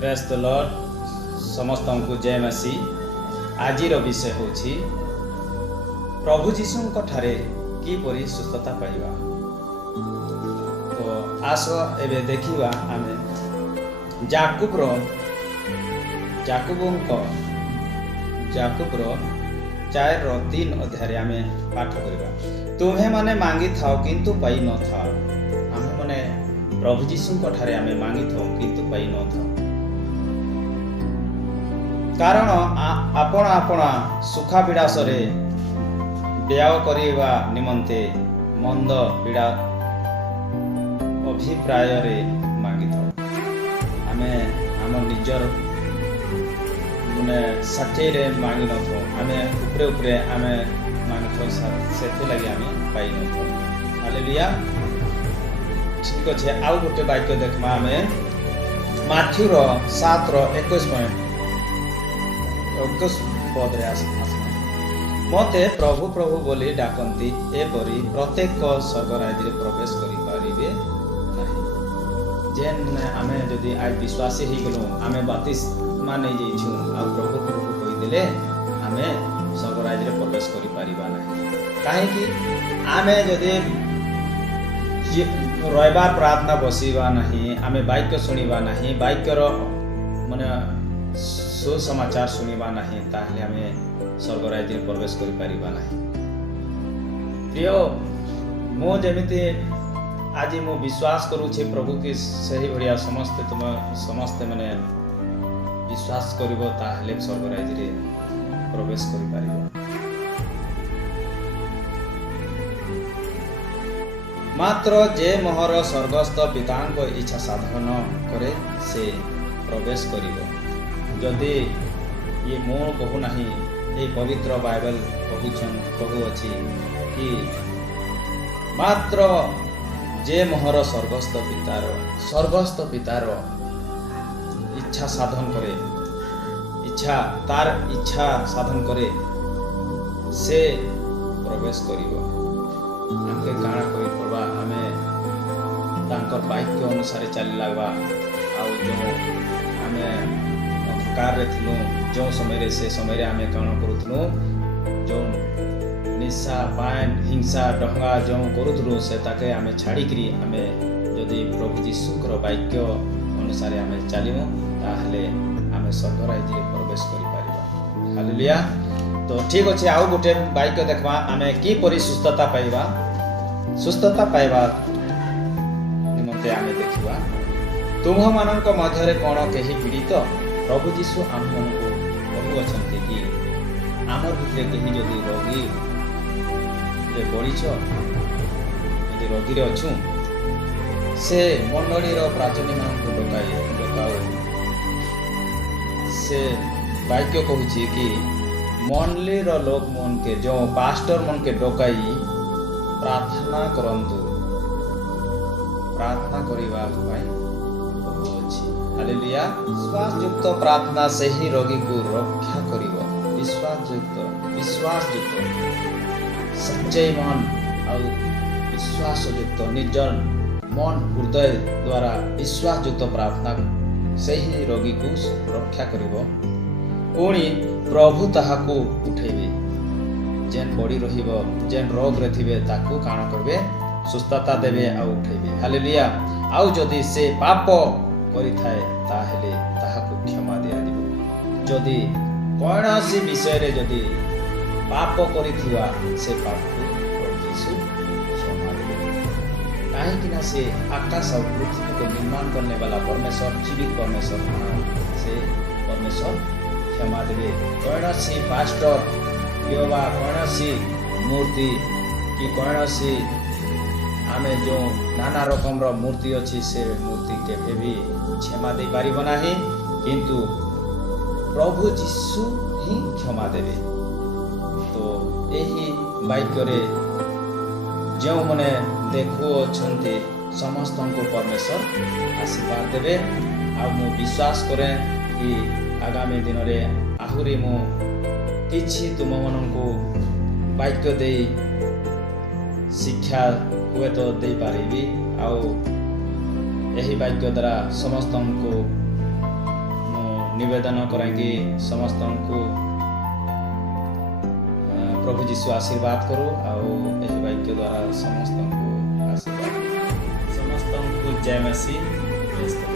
Praise the Lord समस्त को जय मसीह। आज विषय होछि प्रभु जीशु ठारे किपरि सुस्थता पाइबा। तो आस एबे देखिबा आमे जाकुबर 4:3 अध्याय आमे पाठ करिबा। तुम्हें माने मांगी थाओ किंतु पाई न थाओ। आमे माने प्रभु जीशु ठारे आमे मांगी थाओ किंतु पाई न थाओ, कारण आपण सुखा विलासरे व्यय करवा निमंते मंद पीड़ा अभिप्राय रे मांगी थाओ। आमे आम निजर माने सच्चे रे मांगी न थाओ, आमे उपरे आमे मांगी थाओ, सेते लगी आमे पाई न थाओ। हालेलुया। ठीक अच्छे। आउ गोटे वाक्य देखमा आमे माथ्यू 7:21 पद रे मते प्रभु प्रभु बोली डाकती एपरी प्रत्येक स्वर्गराज्य रे प्रवेश करि पारिबे नाही। जेन आमे जदि आज विश्वासी ही गलो, आमे बपतिस्मा नै जेछु आ प्रभु प्रभु कहि देले आमे स्वर्गराज्य रे प्रवेश करि पारिबा नाही। काहे कि आमे जदि रविवार प्रार्थना बसिबा नहीं, आमे वाक्य सुनिबा नहीं, वाक्यर माने सुसमाचार सुनिबा नहीं, ताहले आमे स्वर्गराज्य रे प्रवेश करि पारिबा नहीं। प्रिय मो जेमिति आज मो विश्वास करूछे प्रभु के सही बढ़िया समस्त माने विश्वास करिवो ताहले स्वर्गराज्य रे प्रवेश करि पारिबो। मात्र जे मोहर स्वर्गस्थ पितांक इच्छा साधन करे से प्रवेश करिवो। जदि ये मो कहू नहीं, ये पवित्र बाइबल कहू अच्छी कि मात्र जे मोहर स्वर्गस्थ पितार इच्छा साधन करे, तार इच्छा साधन करे से प्रवेश करिवो। आमके काଣା करि पड़बा, आमे तांकर वाक्य अनुसार चली लागबा। आउ जो आमे कार रे थिलु, जो समय से समय आमे काଣା करूथलु, जो निशा पान हिंसा डंगा जो करूथलु से ताके आमे छाड़ी करी आमे जदि प्रभु जीशुकर वाक्य अनुसार आमे चलिमु ताहले आमे स्वर्गराज्य रे प्रवेश करि पारिबा। हालेलुया। तो ठीक अच्छे। आउ गोटे वाक्य देखबा आमे की परि सुस्थता पाइबा निमंते आमे देखिबा। तुम्ह मानक मध्यरे कोन केही पीड़ित? प्रभु जीशु आम को कहू अछंती कि आमर भितरे केही जदि रोगी रे पड़ीछ, जदि रोगी रे अछु, से मंडली रो प्राचीन मान को डकाओ। से वाक्य कहूची कि मंडली रो लोक मन के जो पास्टर मन के डकाई प्रार्थना करंतु, प्रार्थना करिबा पई कहू अछि। हालेलुया। विश्वास युक्त प्रार्थना से ही रोगी को रक्षा करिवो। विश्वास युक्त सच्चे मन और विश्वास युक्त निजर मन हृदय द्वारा विश्वास युक्त प्रार्थना से ही रोगी को रक्षा करिवो। पुणी प्रभु ताहाकू उठेबे। जेन बड़ी रहिबो, जेन रोग रे थिबे ताकू काण करबे, सुस्थता देबे आ उठेबे। हालेलुया। आउ जदि से पाप करि थाए ताहेले ताहाकू क्षमा दिया दिबो। जदि कोनोसी विषय रे जदि पाप करिथिबा से पाप को यीशु क्षमा देबे। काहे कि ना से आकाश और पृथ्वी को निर्माण करने वाला परमेश्वर, जीवित परमेश्वर, से परमेश्वर क्षमा देबे। कोनोसी पास्टर योवा कोनोसी मूर्ति कि कोनोसी आमे जो नाना रकम रो मूर्ति अच्छी से मूर्ति केबे भी क्षमा दे पारिबो नाही, किंतु प्रभु जीशु ही क्षमा देबे। तो एही वाक्य रे जो मने देखु अछंती समस्त को परमेश्वर आशीर्वाद देबे। आ मु विश्वास करे कि आगामी दिन रे आहुरी मु किछि तुम माननको वाक्य दे शिक्षा हुए तो दे पारिबी। आउ यही वाक्य द्वारा समस्त को निवेदन कराइकि समस्त को प्रभु जीशु आशीर्वाद करू आज वाक्य द्वारा समस्त को आशीर्वाद समस्त को जय मसीह।